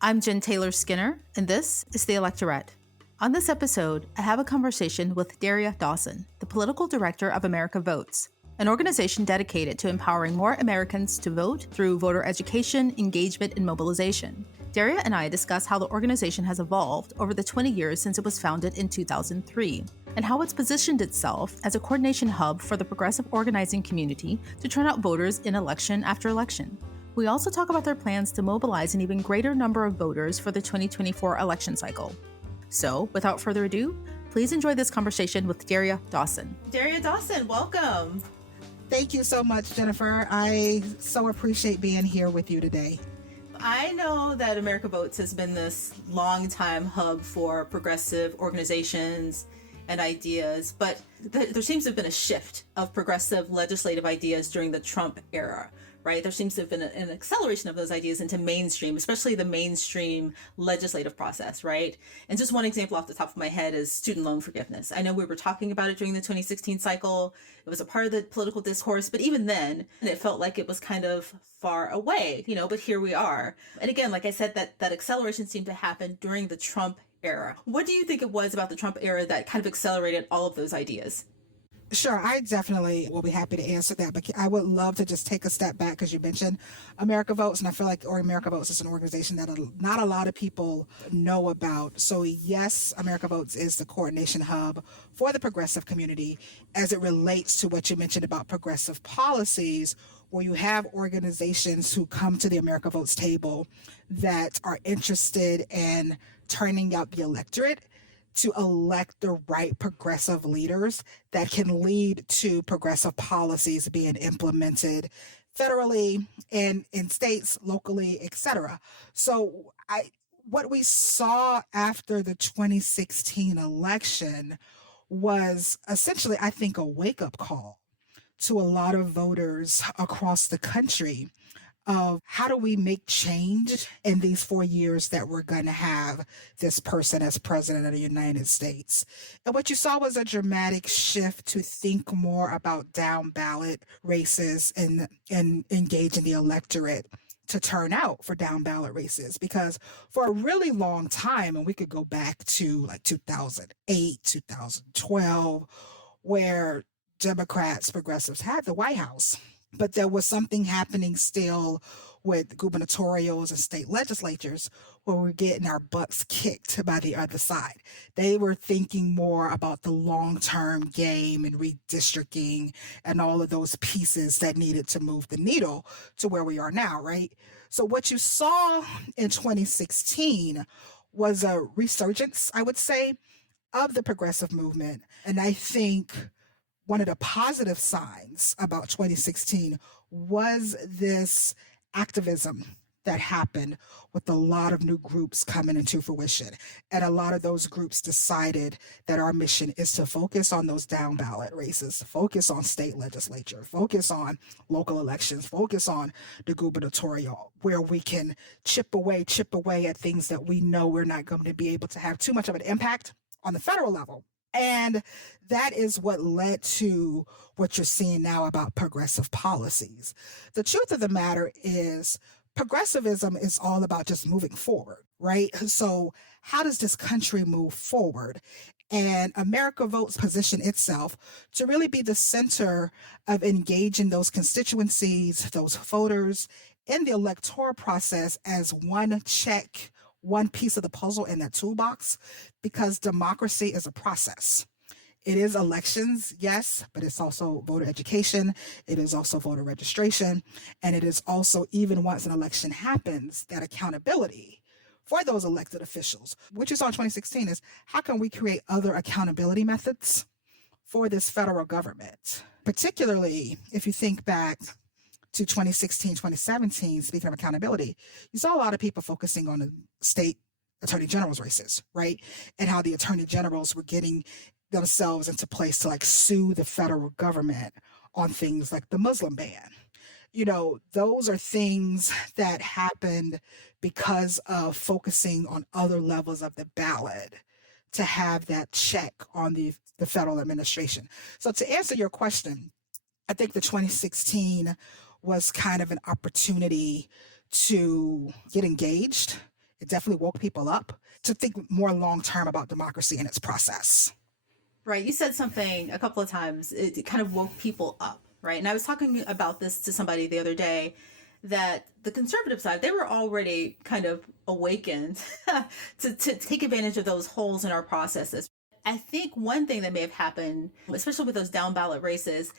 I'm Jen Taylor Skinner, and this is the Electorette. On this episode, I have a conversation with Daria Dawson, the political director of America Votes, an organization dedicated to empowering more Americans to vote through voter education, engagement, and mobilization. Daria and I discuss how the organization has evolved over the 20 years since it was founded in 2003, and how it's positioned itself as a coordination hub for the progressive organizing community to turn out voters in election after election. We also talk about their plans to mobilize an even greater number of voters for the 2024 election cycle. So, without further ado, please enjoy this conversation with Daria Dawson. Daria Dawson, welcome. Thank you so much, Jennifer. I so appreciate being here with you today. I know that America Votes has been this long-time hub for progressive organizations and ideas, but there seems to have been a shift of progressive legislative ideas during the Trump era. Right? There seems to have been an acceleration of those ideas into mainstream, especially the mainstream legislative process, right? And just one example off the top of my head is student loan forgiveness. I know we were talking about it during the 2016 cycle. It was a part of the political discourse, but even then, it felt like it was kind of far away, but here we are. And again, like I said, that acceleration seemed to happen during the Trump era. What do you think it was about the Trump era that kind of accelerated all of those ideas? Sure, I definitely will be happy to answer that, but I would love to just take a step back because you mentioned America Votes, and I feel like America Votes is an organization that not a lot of people know about. So yes, America Votes is the coordination hub for the progressive community as it relates to what you mentioned about progressive policies, where you have organizations who come to the America Votes table that are interested in turning out the electorate to elect the right progressive leaders that can lead to progressive policies being implemented federally and in states, locally, etc. So what we saw after the 2016 election was essentially, I think, a wake-up call to a lot of voters across the country of how do we make change in these 4 years that we're going to have this person as president of the United States. And what you saw was a dramatic shift to think more about down ballot races and engaging the electorate to turn out for down ballot races. Because for a really long time, and we could go back to like 2008, 2012, where Democrats, progressives had the White House. But there was something happening still with gubernatorials and state legislatures where we're getting our butts kicked by the other side. They were thinking more about the long-term game and redistricting and all of those pieces that needed to move the needle to where we are now, right? So what you saw in 2016 was a resurgence, I would say, of the progressive movement. And I think one of the positive signs about 2016 was this activism that happened with a lot of new groups coming into fruition. And a lot of those groups decided that our mission is to focus on those down ballot races, focus on state legislature, focus on local elections, focus on the gubernatorial, where we can chip away at things that we know we're not going to be able to have too much of an impact on the federal level. And that is what led to what you're seeing now about progressive policies. The truth of the matter is progressivism is all about just moving forward, right? So how does this country move forward? And America Votes position itself to really be the center of engaging those constituencies, those voters in the electoral process as one piece of the puzzle in that toolbox, because democracy is a process. It is elections, yes, but it's also voter education. It is also voter registration. And it is also, even once an election happens, that accountability for those elected officials. What you saw in 2016 is how can we create other accountability methods for this federal government? Particularly if you think back to 2016, 2017, speaking of accountability, you saw a lot of people focusing on the state attorney general's races, right? And how the attorney generals were getting themselves into place to sue the federal government on things like the Muslim ban. Those are things that happened because of focusing on other levels of the ballot to have that check on the federal administration. So to answer your question, I think the 2016 was kind of an opportunity to get engaged. It definitely woke people up to think more long term about democracy and its process. Right. You said something a couple of times. It kind of woke people up, right? And I was talking about this to somebody the other day, that the conservative side, they were already kind of awakened to take advantage of those holes in our processes. I think one thing that may have happened, especially with those down ballot races,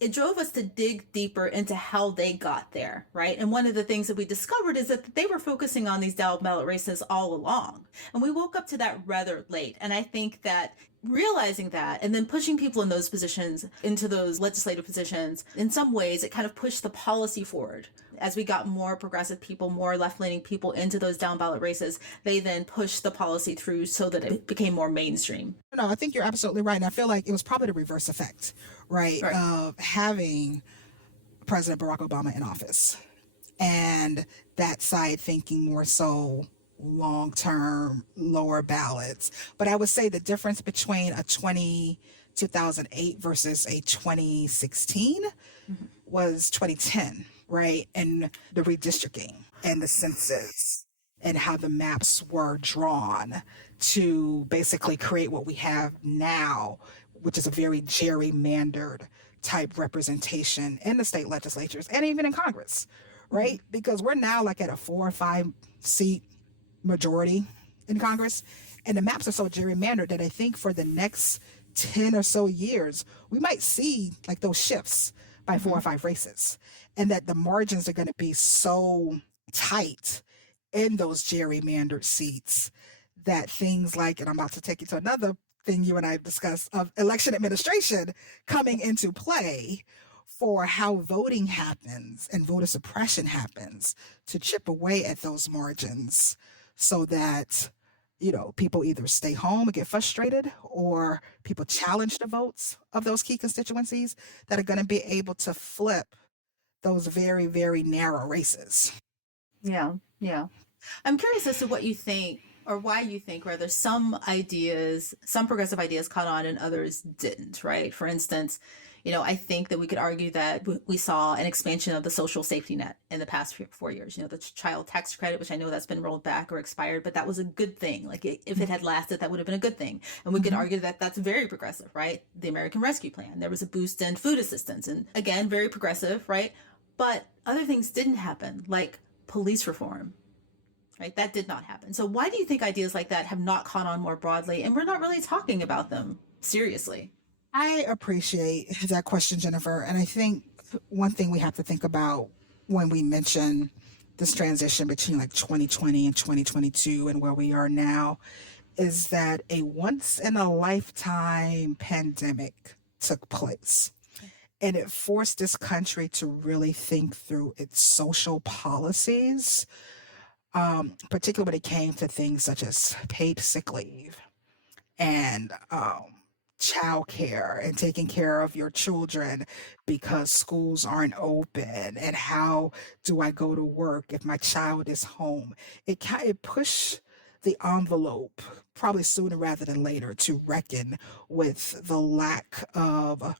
it drove us to dig deeper into how they got there, right? And one of the things that we discovered is that they were focusing on these down ballot races all along. And we woke up to that rather late. And I think that realizing that and then pushing people in those positions, into those legislative positions, in some ways, it kind of pushed the policy forward. As we got more progressive people, more left-leaning people into those down ballot races, they then pushed the policy through so that it became more mainstream. No, I think you're absolutely right. And I feel like it was probably the reverse effect, right? Of having President Barack Obama in office and that side thinking more so long-term, lower ballots. But I would say the difference between a 2008 versus a 2016 was 2010, right? And the redistricting and the census and how the maps were drawn to basically create what we have now, which is a very gerrymandered type representation in the state legislatures and even in Congress, right? Because we're now like at a 4 or 5 seat majority in Congress, and the maps are so gerrymandered that I think for the next 10 or so years, we might see like those shifts by 4 or 5 races, and that the margins are going to be so tight in those gerrymandered seats that things like, and I'm about to take you to another thing you and I discussed, of election administration coming into play for how voting happens and voter suppression happens to chip away at those margins so that, you know, people either stay home and get frustrated, or people challenge the votes of those key constituencies that are going to be able to flip those very, very narrow races. Yeah, yeah. I'm curious as to what you think, or why you think, rather, some ideas, some progressive ideas caught on and others didn't, right? For instance, you know, I think that we could argue that we saw an expansion of the social safety net in the past 4 years. You know, the child tax credit, which I know that's been rolled back or expired, but that was a good thing. Like, if it had lasted, that would have been a good thing. And we could argue that that's very progressive, right? The American Rescue Plan, there was a boost in food assistance, and again, very progressive, right? But other things didn't happen, like police reform, right? That did not happen. So why do you think ideas like that have not caught on more broadly, and we're not really talking about them seriously? I appreciate that question, Jennifer. And I think one thing we have to think about when we mention this transition between like 2020 and 2022 and where we are now is that a once in a lifetime pandemic took place. And it forced this country to really think through its social policies, particularly when it came to things such as paid sick leave and childcare and taking care of your children because schools aren't open, and how do I go to work if my child is home. It pushed the envelope probably sooner rather than later to reckon with the lack of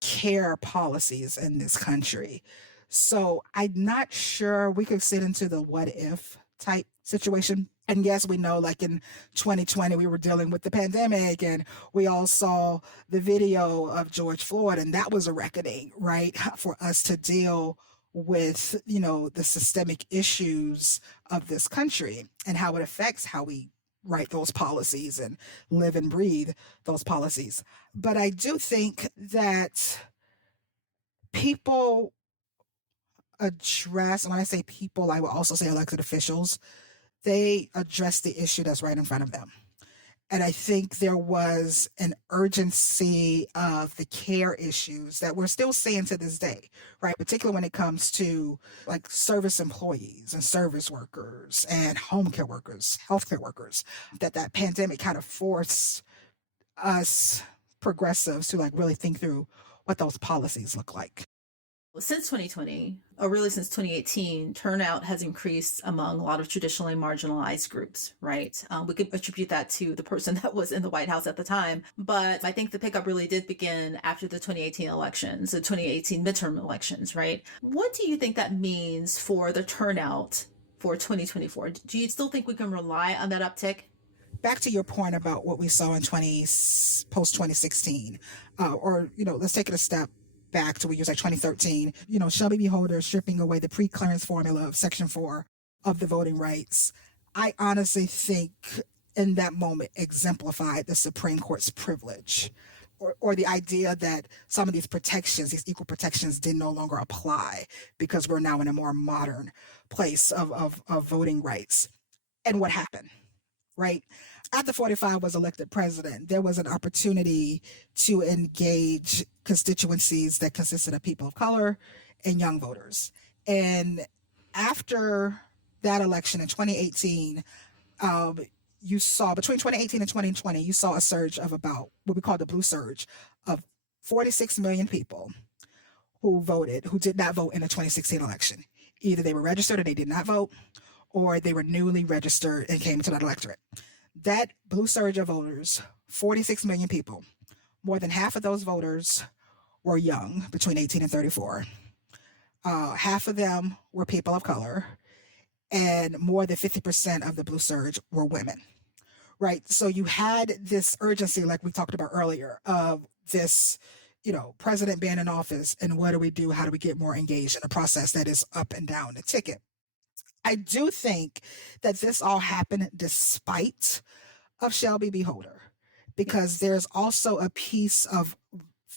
care policies in this country. So I'm not sure we could sit into the what if type situation. And yes, we know like in 2020, we were dealing with the pandemic, and we all saw the video of George Floyd, and that was a reckoning, right? For us to deal with, you know, the systemic issues of this country and how it affects how we write those policies and live and breathe those policies. But I do think that people address, and when I say people, I will also say elected officials, they address the issue that's right in front of them. And I think there was an urgency of the care issues that we're still seeing to this day, right? Particularly when it comes to like service employees and service workers and home care workers, healthcare workers, that pandemic kind of forced us progressives to like really think through what those policies look like. Since 2020, or really since 2018, turnout has increased among a lot of traditionally marginalized groups, right? We could attribute that to the person that was in the White House at the time. But I think the pickup really did begin after the 2018 elections, the 2018 midterm elections, right? What do you think that means for the turnout for 2024? Do you still think we can rely on that uptick? Back to your point about what we saw in post 2016, or let's take it a step back to we use like 2013. Shelby v. Holder stripping away the pre-clearance formula of Section 4 of the voting rights. I honestly think in that moment exemplified the Supreme Court's privilege, or the idea that some of these protections, these equal protections, did no longer apply because we're now in a more modern place of voting rights. And what happened? Right? After 45 was elected president, there was an opportunity to engage constituencies that consisted of people of color and young voters. And after that election in 2018, you saw between 2018 and 2020, you saw a surge of about what we call the blue surge of 46 million people who did not vote in the 2016 election. Either they were registered and they did not vote, or they were newly registered and came into that electorate. That blue surge of voters, 46 million people, more than half of those voters were young, between 18 and 34. Half of them were people of color, and more than 50% of the blue surge were women, right? So you had this urgency, like we talked about earlier, of this, president being in office, and what do we do? How do we get more engaged in a process that is up and down the ticket? I do think that this all happened despite of Shelby v. Holder, because there's also a piece of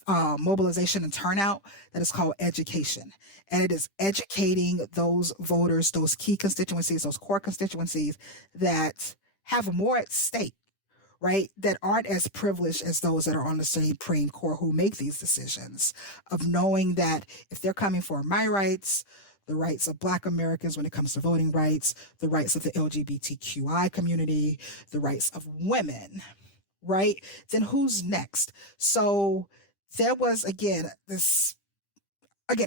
mobilization and turnout that is called education. And it is educating those voters, those key constituencies, those core constituencies that have more at stake, right? That aren't as privileged as those that are on the Supreme Court who make these decisions, of knowing that if they're coming for my rights, the rights of Black Americans when it comes to voting rights, the rights of the LGBTQI community, the rights of women, right? Then who's next? So there was, again,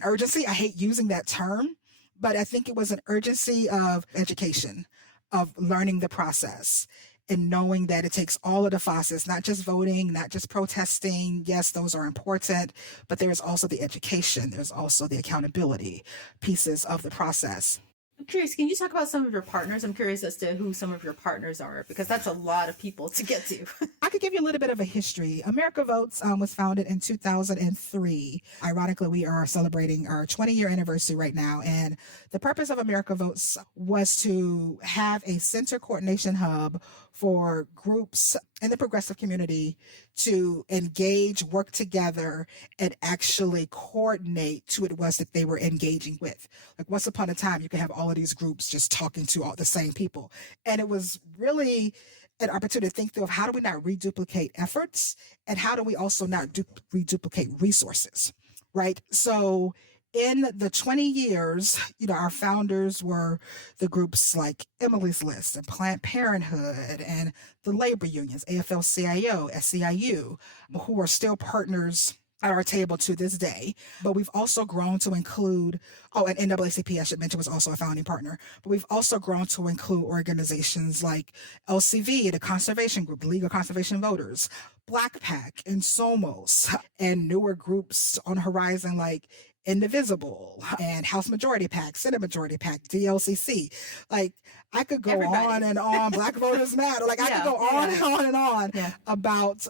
urgency. I hate using that term, but I think it was an urgency of education, of learning the process, and knowing that it takes all of the facets, not just voting, not just protesting. Yes, those are important, but there's also the education. There's also the accountability pieces of the process. I'm curious, can you talk about some of your partners? I'm curious as to who some of your partners are, because that's a lot of people to get to. I could give you a little bit of a history. America Votes was founded in 2003. Ironically, we are celebrating our 20-year anniversary right now. And the purpose of America Votes was to have a center coordination hub for groups in the progressive community to engage, work together, and actually coordinate to what it was that they were engaging with. Like once upon a time, you could have all of these groups just talking to all the same people. And it was really an opportunity to think through of how do we not reduplicate efforts, and how do we also not reduplicate resources, right? So in the 20 years, our founders were the groups like Emily's List and Planned Parenthood and the labor unions, AFL-CIO, SEIU, who are still partners at our table to this day. But we've also grown to include, and NAACP, I should mention, was also a founding partner. But we've also grown to include organizations like LCV, the Conservation Group, the League of Conservation Voters, Black PAC, and SOMOS, and newer groups on the horizon like Indivisible and House Majority PAC, Senate Majority PAC, DLCC. Like I could go on and on. Black Voters Matter. Like I could go on and on and on about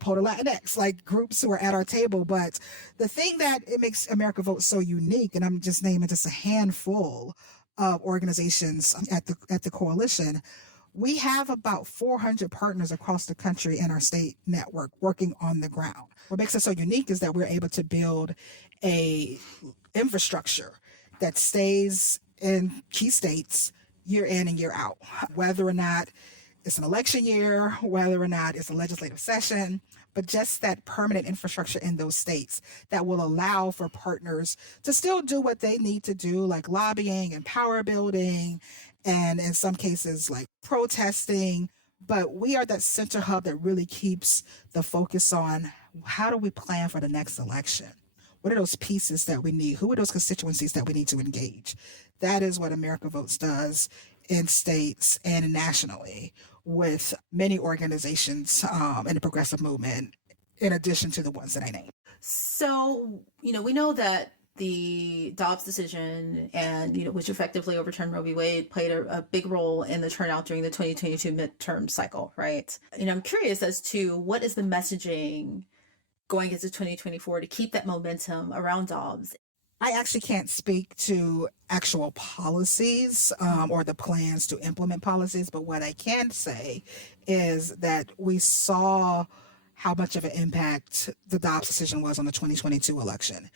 Polar Latinx, like groups who are at our table. But the thing that it makes America Vote so unique, and I'm just naming just a handful of organizations at the coalition. We have about 400 partners across the country in our state network working on the ground. What makes us so unique is that we're able to build a infrastructure that stays in key states year in and year out, whether or not it's an election year, whether or not it's a legislative session, but just that permanent infrastructure in those states that will allow for partners to still do what they need to do, like lobbying and power building, and in some cases like protesting. But we are that center hub that really keeps the focus on how do we plan for the next election? What are those pieces that we need? Who are those constituencies that we need to engage? That is what America Votes does in states and nationally with many organizations in the progressive movement, in addition to the ones that I named. So, we know that the Dobbs decision and, which effectively overturned Roe v. Wade, played a big role in the turnout during the 2022 midterm cycle, right? I'm curious as to what is the messaging going into 2024 to keep that momentum around Dobbs. I actually can't speak to actual policies or the plans to implement policies, but what I can say is that we saw how much of an impact the Dobbs decision was on the 2022 election.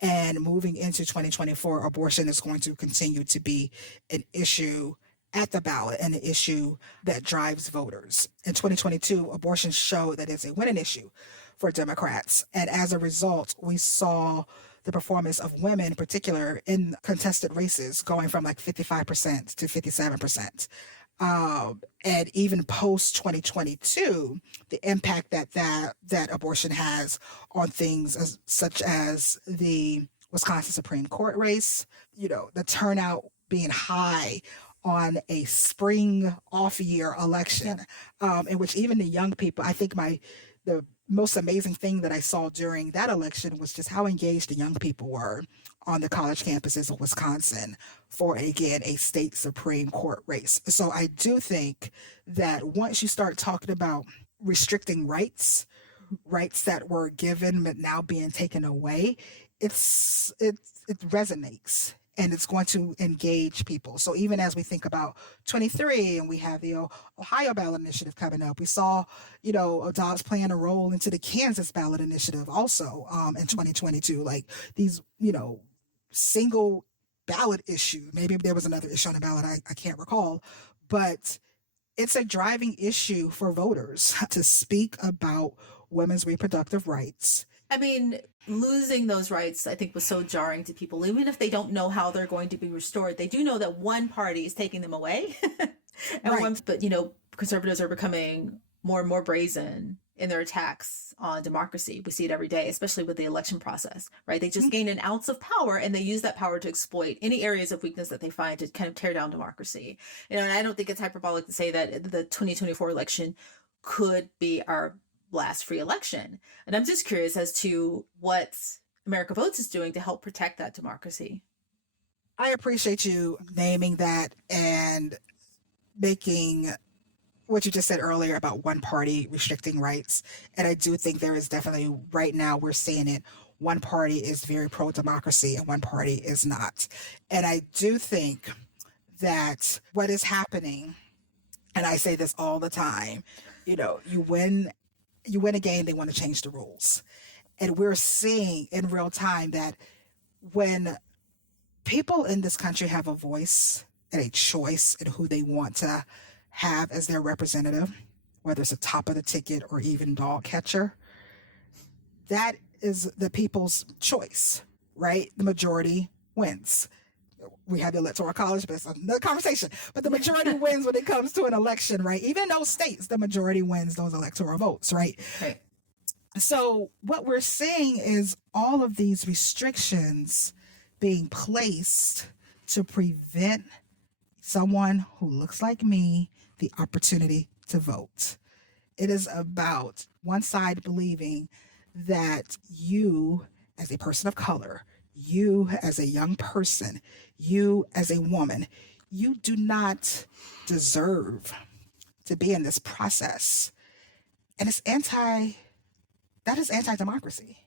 And moving into 2024, abortion is going to continue to be an issue at the ballot and an issue that drives voters. In 2022, abortion showed that it's a winning issue for Democrats. And as a result, we saw the performance of women in particular in contested races going from like 55% to 57%. And even post 2022, the impact that abortion has on things such as the Wisconsin Supreme Court race, the turnout being high on a spring off year election, in which even the young people, I think the most amazing thing that I saw during that election was just how engaged the young people were on the college campuses of Wisconsin for, again, a state Supreme Court race. So I do think that once you start talking about restricting rights that were given but now being taken away, it resonates. And it's going to engage people. So even as we think about 23 and we have the Ohio ballot initiative coming up, we saw, Dobbs playing a role into the Kansas ballot initiative also in 2022. Like these, single ballot issue. Maybe there was another issue on the ballot, I can't recall. But it's a driving issue for voters to speak about women's reproductive rights. I mean, losing those rights, I think, was so jarring to people. Even if they don't know how they're going to be restored, they do know that one party is taking them away. But conservatives are becoming more and more brazen in their attacks on democracy. We see it every day, especially with the election process, right? They just gain an ounce of power and they use that power to exploit any areas of weakness that they find to kind of tear down democracy. And I don't think it's hyperbolic to say that the 2024 election could be our last free election. And I'm just curious as to what America Votes is doing to help protect that democracy. I appreciate you naming that and making what you just said earlier about one party restricting rights. And I do think there is definitely, right now we're seeing it, one party is very pro-democracy and one party is not. And I do think that what is happening, and I say this all the time, you win a game, they want to change the rules. And we're seeing in real time that when people in this country have a voice and a choice in who they want to have as their representative, whether it's a top of the ticket or even dog catcher, that is the people's choice, right? The majority wins. We have the Electoral College, but it's another conversation. But the majority wins when it comes to an election, right? Even in those states, the majority wins those electoral votes, right? Right. So what we're seeing is all of these restrictions being placed to prevent someone who looks like me the opportunity to vote. It is about one side believing that you, as a person of color, you as a young person, you as a woman, you do not deserve to be in this process. And that is anti-democracy.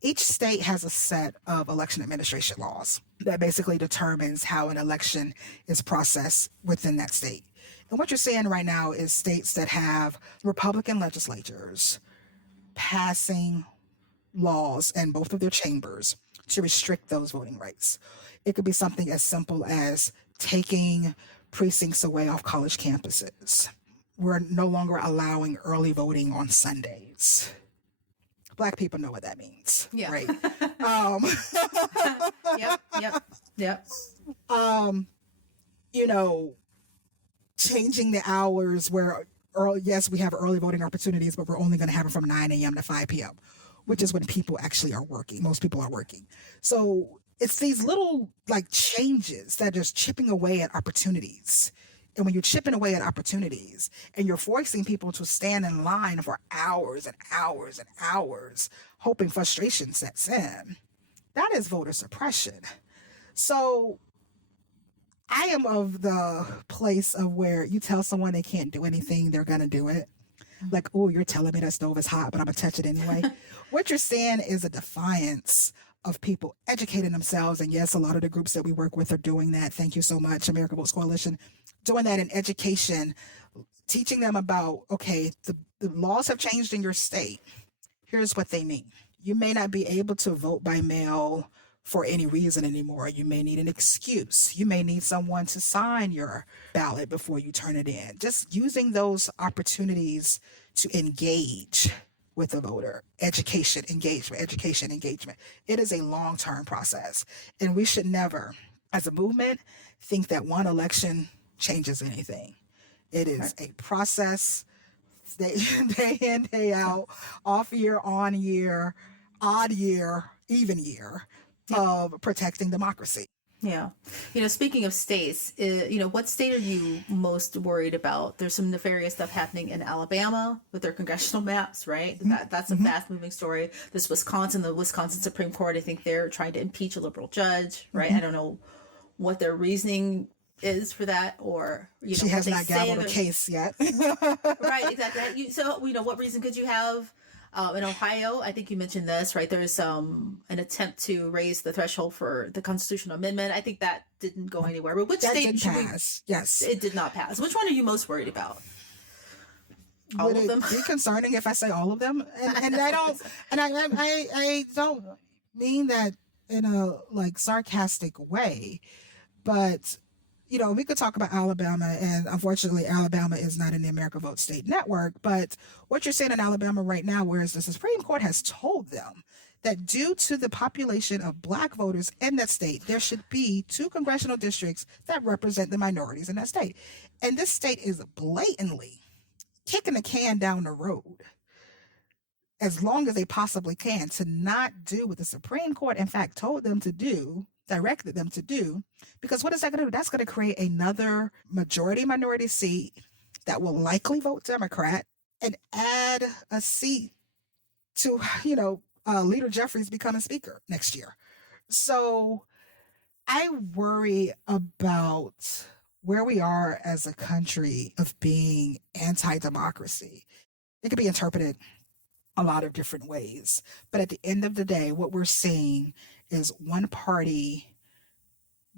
Each state has a set of election administration laws that basically determines how an election is processed within that state. And what you're seeing right now is states that have Republican legislatures passing laws in both of their chambers to restrict those voting rights. It could be something as simple as taking precincts away off college campuses. We're no longer allowing early voting on Sundays. Black people know what that means, right? Yep. Changing the hours where, yes, we have early voting opportunities, but we're only going to have it from 9 a.m. to 5 p.m., which is when people actually are working. Most people are working. So it's these little changes that are just chipping away at opportunities. And when you're chipping away at opportunities and you're forcing people to stand in line for hours and hours and hours, hoping frustration sets in, That is voter suppression. So I am of the place of where you tell someone they can't do anything, they're going to do it. Like, oh, you're telling me that stove is hot, but I'm going to touch it anyway. What you're saying is a defiance of people educating themselves. And yes, a lot of the groups that we work with are doing that. Thank you so much, America Votes Coalition, doing that in education, teaching them about, okay, the laws have changed in your state. Here's what they mean. You may not be able to vote by mail for any reason anymore. You may need an excuse. You may need someone to sign your ballot before you turn it in. Just using those opportunities to engage with the voter. Education, engagement, education, engagement. It is a long-term process. And we should never, as a movement, think that one election changes anything. It is a process, day in, day out, off year, on year, odd year, even year, of protecting democracy. Yeah. Speaking of states, what state are you most worried about? There's some nefarious stuff happening in Alabama with their congressional maps, right? That's a fast moving story. The Wisconsin Supreme Court, I think they're trying to impeach a liberal judge, right? I don't know what their reasoning is for that, or she has not gavelled a case yet. Right, exactly. So what reason could you have? In Ohio, I think you mentioned this, right? There's an attempt to raise the threshold for the constitutional amendment. I think that didn't go anywhere. But which state did pass? Yes, it did not pass. Which one are you most worried about? All of them? Would it be concerning if I say all of them? And I don't, and I don't mean that in a sarcastic way, but we could talk about Alabama, and unfortunately, Alabama is not in the America Vote State Network. But what you're saying in Alabama right now, whereas the Supreme Court has told them that due to the population of Black voters in that state, there should be 2 congressional districts that represent the minorities in that state. And this state is blatantly kicking the can down the road as long as they possibly can to not do what the Supreme Court, in fact, told them to do, directed them to do, because what is that going to do? That's going to create another majority minority seat that will likely vote Democrat and add a seat to, Leader Jeffries becoming speaker next year. So I worry about where we are as a country of being anti-democracy. It could be interpreted a lot of different ways, but at the end of the day, what we're seeing is one party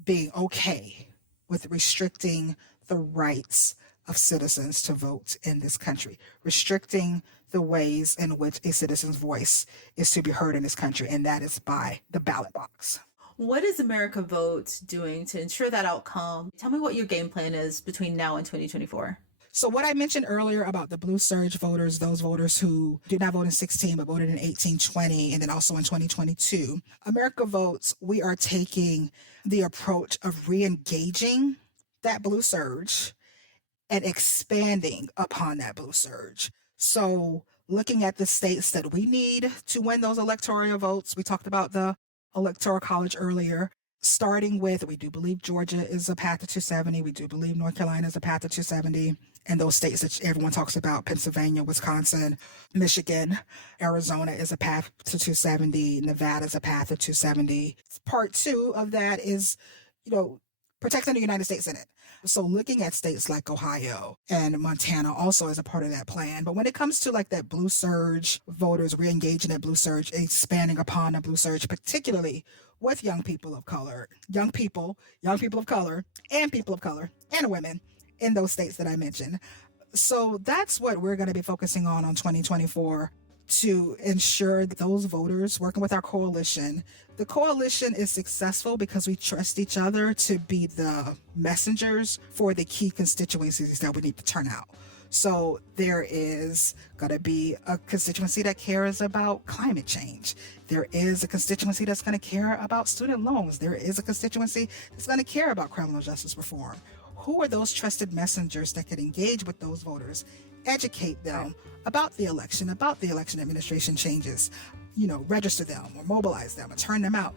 being okay with restricting the rights of citizens to vote in this country, restricting the ways in which a citizen's voice is to be heard in this country, and that is by the ballot box. What is America Vote doing to ensure that outcome? Tell me what your game plan is between now and 2024. So what I mentioned earlier about the blue surge voters, those voters who did not vote in 16 but voted in 18, 20, and then also in 2022, America Votes, we are taking the approach of re-engaging that blue surge and expanding upon that blue surge. So looking at the states that we need to win those electoral votes, we talked about the Electoral College earlier, starting with, we do believe Georgia is a path to 270. We do believe North Carolina is a path to 270. And those states that everyone talks about, Pennsylvania, Wisconsin, Michigan, Arizona is a path to 270. Nevada is a path to 270. Part 2 of that is, protecting the United States Senate. So looking at states like Ohio and Montana also as a part of that plan. But when it comes to that blue surge, voters re-engaging that blue surge, expanding upon the blue surge, particularly with young people of color, young people of color, and women in those states that I mentioned. So that's what we're going to be focusing on 2024 to ensure that those voters, working with our coalition, the coalition is successful because we trust each other to be the messengers for the key constituencies that we need to turn out. So there is going to be a constituency that cares about climate change. There is a constituency that's going to care about student loans. There is a constituency that's going to care about criminal justice reform. Who are those trusted messengers that can engage with those voters, educate them about the election administration changes, register them or mobilize them or turn them out?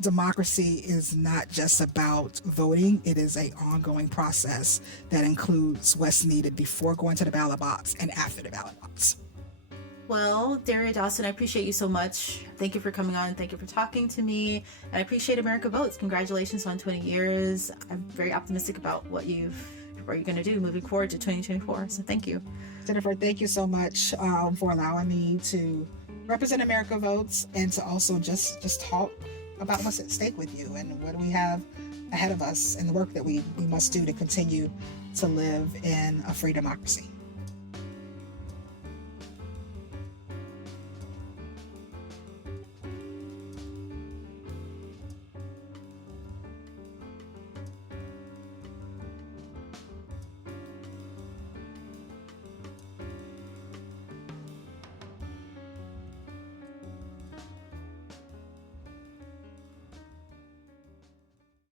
Democracy is not just about voting. It is an ongoing process that includes what's needed before going to the ballot box and after the ballot box. Well, Daria Dawson, I appreciate you so much. Thank you for coming on. Thank you for talking to me. And I appreciate America Votes. Congratulations on 20 years. I'm very optimistic about what you're going to do moving forward to 2024. So thank you. Jennifer, thank you so much for allowing me to represent America Votes and to also just talk about what's at stake with you and what we have ahead of us and the work that we must do to continue to live in a free democracy.